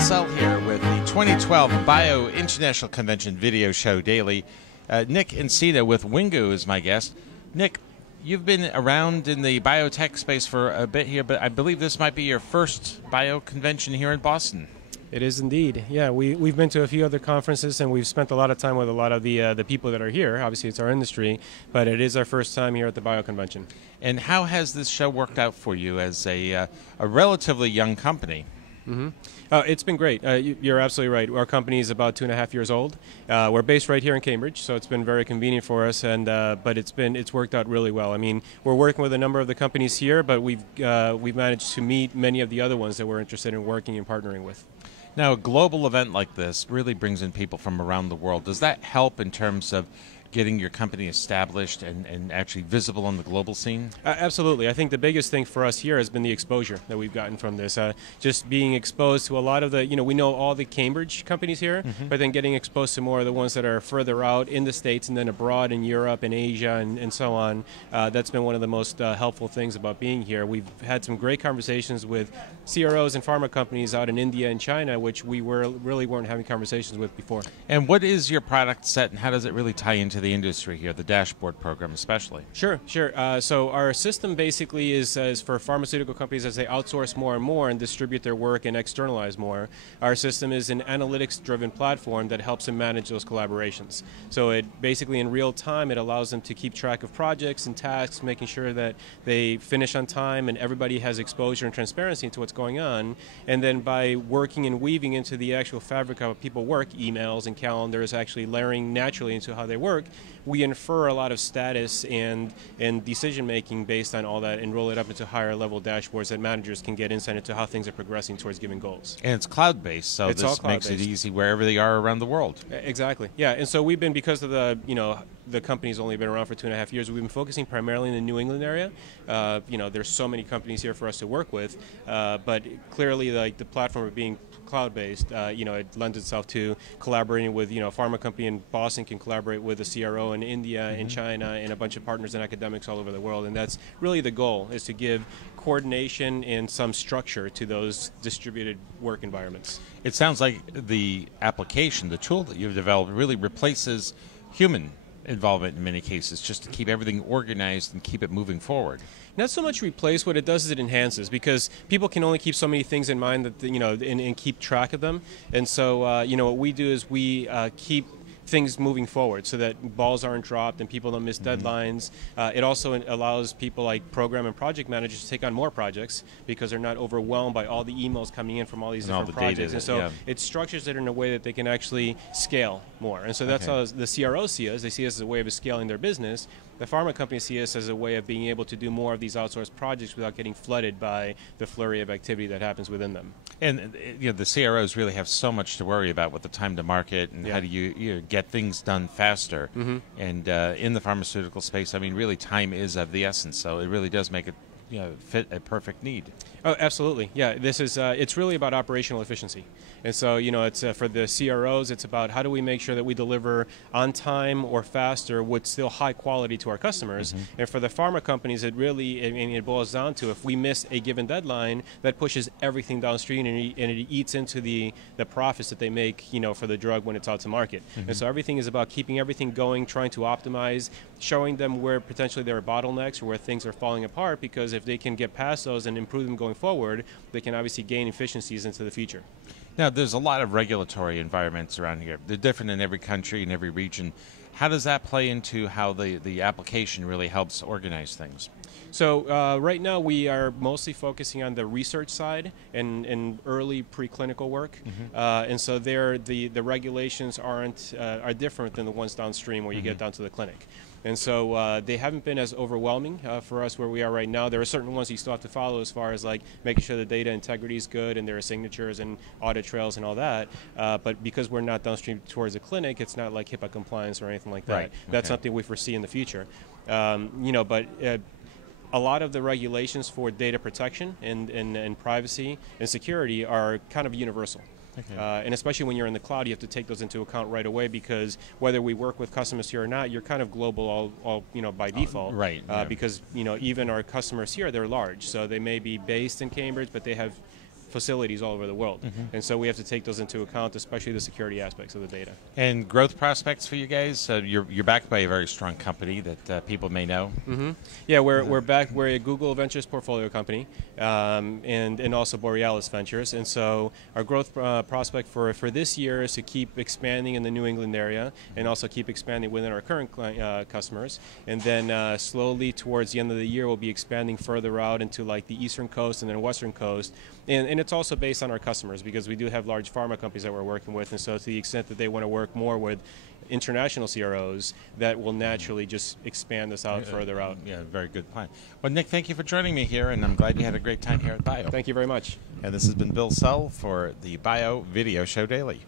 Lascelles here with the 2012 Bio International Convention Video Show Daily. Nick Encina with Wingo is my guest. Nick, you've been around in the biotech space for a bit here, but I believe this might be your first bio convention here in Boston. It is indeed. Yeah, we've been to a few other conferences, and we've spent a lot of time with a lot of the people that are here. Obviously, it's our industry, but it is our first time here at the Bio Convention. And how has this show worked out for you as a relatively young company? Mm-hmm. It's been great. You're absolutely right. Our company is about 2.5 years old. We're based right here in Cambridge, so it's been very convenient for us. And but it's worked out really well. I mean, we're working with a number of the companies here, but we've managed to meet many of the other ones that we're interested in working and partnering with. Now, a global event like this really brings in people from around the world. Does that help in terms of getting your company established and actually visible on the global scene? Absolutely. I think the biggest thing for us here has been the exposure that we've gotten from this. Just being exposed to a lot of the, we know all the Cambridge companies here, but then getting exposed to more of the ones that are further out in the States and then abroad in Europe and Asia and so on. That's been one of the most helpful things about being here. We've had some great conversations with CROs and pharma companies out in India and China, which we really weren't having conversations with before. And what is your product set, and how does it really tie into the industry here, the dashboard program especially? Sure. So our system basically is for pharmaceutical companies as they outsource more and more and distribute their work and externalize more. Our system is an analytics-driven platform that helps them manage those collaborations. So it basically in real time, it allows them to keep track of projects and tasks, making sure that they finish on time and everybody has exposure and transparency into what's going on. And then by working and weaving into the actual fabric of how people work, emails and calendars actually layering naturally into how they work, we infer a lot of status and decision making based on all that and roll it up into higher level dashboards that managers can get insight into how things are progressing towards given goals. And it's cloud based, so this makes it easy wherever they are around the world. Exactly. Yeah, and so we've been, because of the company's only been around for 2.5 years, we've been focusing primarily in the New England area. There's so many companies here for us to work with, but clearly the platform of being cloud-based, it lends itself to collaborating with, a pharma company in Boston can collaborate with a CRO in India and China and a bunch of partners and academics all over the world. And that's really the goal, is to give coordination and some structure to those distributed work environments. It sounds like the application, the tool that you've developed, really replaces human involvement in many cases, just to keep everything organized and keep it moving forward. Not so much replace. What it does is it enhances, because people can only keep so many things in mind that and keep track of them. And so what we do is we keep things moving forward so that balls aren't dropped and people don't miss deadlines. It also allows people like program and project managers to take on more projects because they're not overwhelmed by all the emails coming in from all these different projects. And so it structures it in a way that they can actually scale more. And so that's how the CRO see us. They see us as a way of scaling their business. The pharma companies see us as a way of being able to do more of these outsourced projects without getting flooded by the flurry of activity that happens within them. And the CROs really have so much to worry about with the time to market and how do you get things done faster. And in the pharmaceutical space, I mean, really time is of the essence. So it really does make it fit a perfect need. Oh, absolutely. Yeah, this is it's really about operational efficiency. And so, it's for the CROs, it's about how do we make sure that we deliver on time or faster with still high quality to our customers. And for the pharma companies, it really, it boils down to, if we miss a given deadline, that pushes everything downstream and it eats into the profits that they make, for the drug when it's out to market. And so everything is about keeping everything going, trying to optimize, showing them where potentially there are bottlenecks or where things are falling apart, because if they can get past those and improve them going forward, they can obviously gain efficiencies into the future. Now, there's a lot of regulatory environments around here. They're different in every country and every region. How does that play into how the application really helps organize things? So right now we are mostly focusing on the research side and early preclinical work, and so there the regulations are different than the ones downstream where you get down to the clinic. And so they haven't been as overwhelming for us where we are right now. There are certain ones you still have to follow, as far as like making sure the data integrity is good and there are signatures and audit trails and all that. But because we're not downstream towards the clinic, it's not like HIPAA compliance or anything like that. Right. That's something we foresee in the future. But a lot of the regulations for data protection and privacy and security are kind of universal. Okay. And especially when you're in the cloud, you have to take those into account right away, because whether we work with customers here or not, you're kind of global all by default. Right. Because even our customers here, they're large, so they may be based in Cambridge, but they have facilities all over the world. And so we have to take those into account, especially the security aspects of the data. And growth prospects for you guys? You're backed by a very strong company that people may know. Yeah, we're backed. We're a Google Ventures portfolio company, and also Borealis Ventures. And so our growth prospect for this year is to keep expanding in the New England area, and also keep expanding within our current customers. And then slowly towards the end of the year, we'll be expanding further out into like the eastern coast and then western coast. And it's also based on our customers, because we do have large pharma companies that we're working with. And so to the extent that they want to work more with international CROs, that will naturally just expand us out further out. Yeah, very good plan. Well, Nick, thank you for joining me here, and I'm glad you had a great time here at Bio. Thank you very much. And this has been Bill Sull for the Bio Video Show Daily.